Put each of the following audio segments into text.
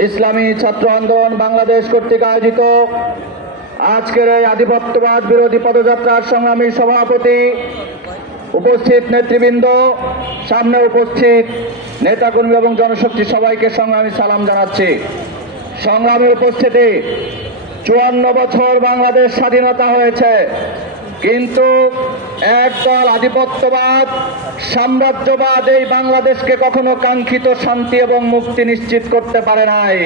ইসলামী ছাত্র আন্দোলন বাংলাদেশ কর্তৃক আয়োজিত আজকের এই আধিপত্যবাদ বিরোধী পদযাত্রার সংগ্রামী সভাপতি, উপস্থিত নেতৃবৃন্দ, সামনে উপস্থিত নেতাকর্মী এবং জনশক্তি সবাইকে সংগ্রামী সালাম জানাচ্ছি। সংগ্রামী উপস্থিতি, 54 বছর বাংলাদেশ স্বাধীনতা হয়েছে, কিন্তু একদল আধিপত্যবাদ সাম্রাজ্যবাদ এই বাংলাদেশকে কখনো কাঙ্ক্ষিত শান্তি এবং মুক্তি নিশ্চিত করতে পারে নাই,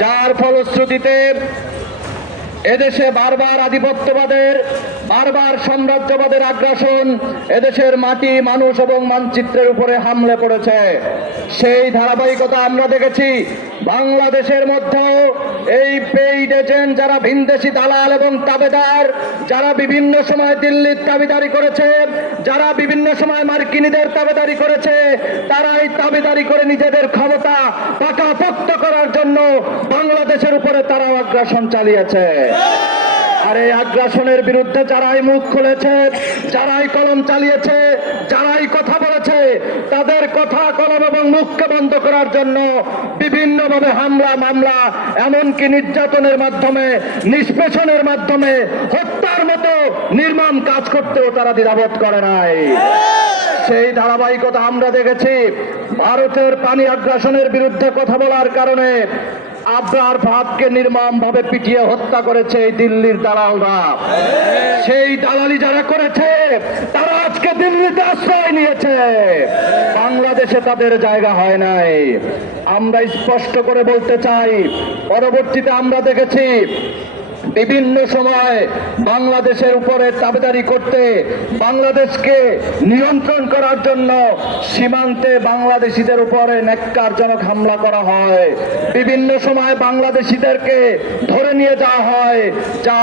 যার ফলশ্রুতিতে এদেশে বারবার আধিপত্যবাদের, বারবার সাম্রাজ্যবাদের আগ্রাসন এদেশের মাটি, মানুষ এবং মানচিত্রের উপরে হামলে পড়েছে। সেই ধারাবাহিকতা আমরা দেখেছি বাংলাদেশের মধ্যেও। এই পেইড এজেন্ট, যারা ভিনদেশি দালাল এবং তাবেদার, যারা বিভিন্ন সময় দিল্লির তাবেদারি করেছে, যারা বিভিন্ন সময় মার্কিনীদের তাবেদারি করেছে, তারা এই তাবেদারি করে নিজেদের ক্ষমতা পাকাপোক্ত করার জন্য বাংলাদেশের উপরে তারাও আগ্রাসন চালিয়েছে। আর এই আগ্রাসনের বিরুদ্ধে যারাই মুখ খুলেছে, যারাই কলম চালিয়েছে, যারাই কথা বলেছে, তাদের কথা, কলম এবং মুখকে বন্ধ করার জন্য বিভিন্নভাবে হামলা, মামলা, এমনকি নির্যাতনের মাধ্যমে, নিষ্পেষণের মাধ্যমে, হত্যার মতো নির্মম কাজ করতেও তারা দ্বিধাবোধ করে নাই। সেই ধারাবাহিকতা আমরা দেখেছি ভারতের পানি আগ্রাসনের বিরুদ্ধে কথা বলার কারণে আবরার ফাহাদকে নির্মমভাবে পিটিয়ে হত্যা করেছে এই দিল্লির দালালরা। সেই দালালি যারা করেছে তারা আজকে দিল্লিতে আশ্রয় নিয়েছে, বাংলাদেশে তাদের জায়গা হয় নাই। আমরা স্পষ্ট করে বলতে চাই, পরবর্তীতে আমরা দেখেছি বিভিন্ন সময় বাংলাদেশের উপরে তাবেদারি করতে, বাংলাদেশকে নিয়ন্ত্রণ করার জন্য সীমান্তে বাংলাদেশিদের উপরে ন্যাক্কারজনক হামলা করা হয়। বিভিন্ন সময় বাংলাদেশিদেরকে ধরে নিয়ে যাওয়া হয়, যা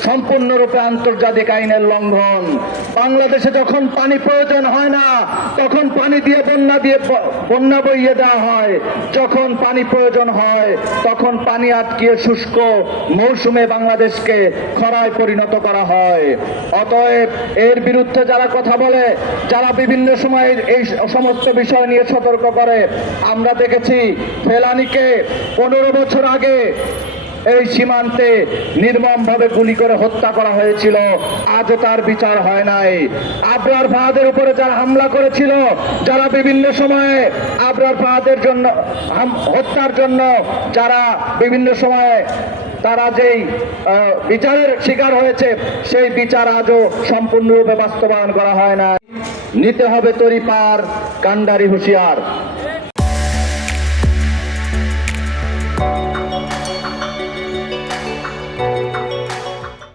সম্পূর্ণরূপে আন্তর্জাতিক আইনের লঙ্ঘন। বাংলাদেশে যখন পানি প্রয়োজন হয় না, তখন পানি দিয়ে বন্যা বইয়ে দেওয়া হয়। যখন পানি প্রয়োজন হয়, তখন পানি আটকিয়ে শুষ্ক মৌসুমে বাংলাদেশকে খরায় পরিণত করা হয়। অতএব এর বিরুদ্ধে যারা কথা বলে, যারা বিভিন্ন সময় এই সমস্ত বিষয় নিয়ে সতর্ক করে, আমরা দেখেছি ফেলানীকে 15 বছর আগে এই সীমান্তে নির্মমভাবে গুলি করে হত্যা করা হয়েছিল, আজও তার বিচার হয় নাই। আবরার ফাহাদের উপরে যারা হামলা করেছিল, যারা বিভিন্ন সময়ে আবরার ফাহাদের জন্য হত্যার জন্য যারা বিভিন্ন সময়ে তারা যেই বিচারের শিকার হয়েছে, সেই বিচার আজও সম্পূর্ণরূপে বাস্তবায়ন করা হয় না। নিতে হবে তরি পার, কান্ডারি হুঁশিয়ার।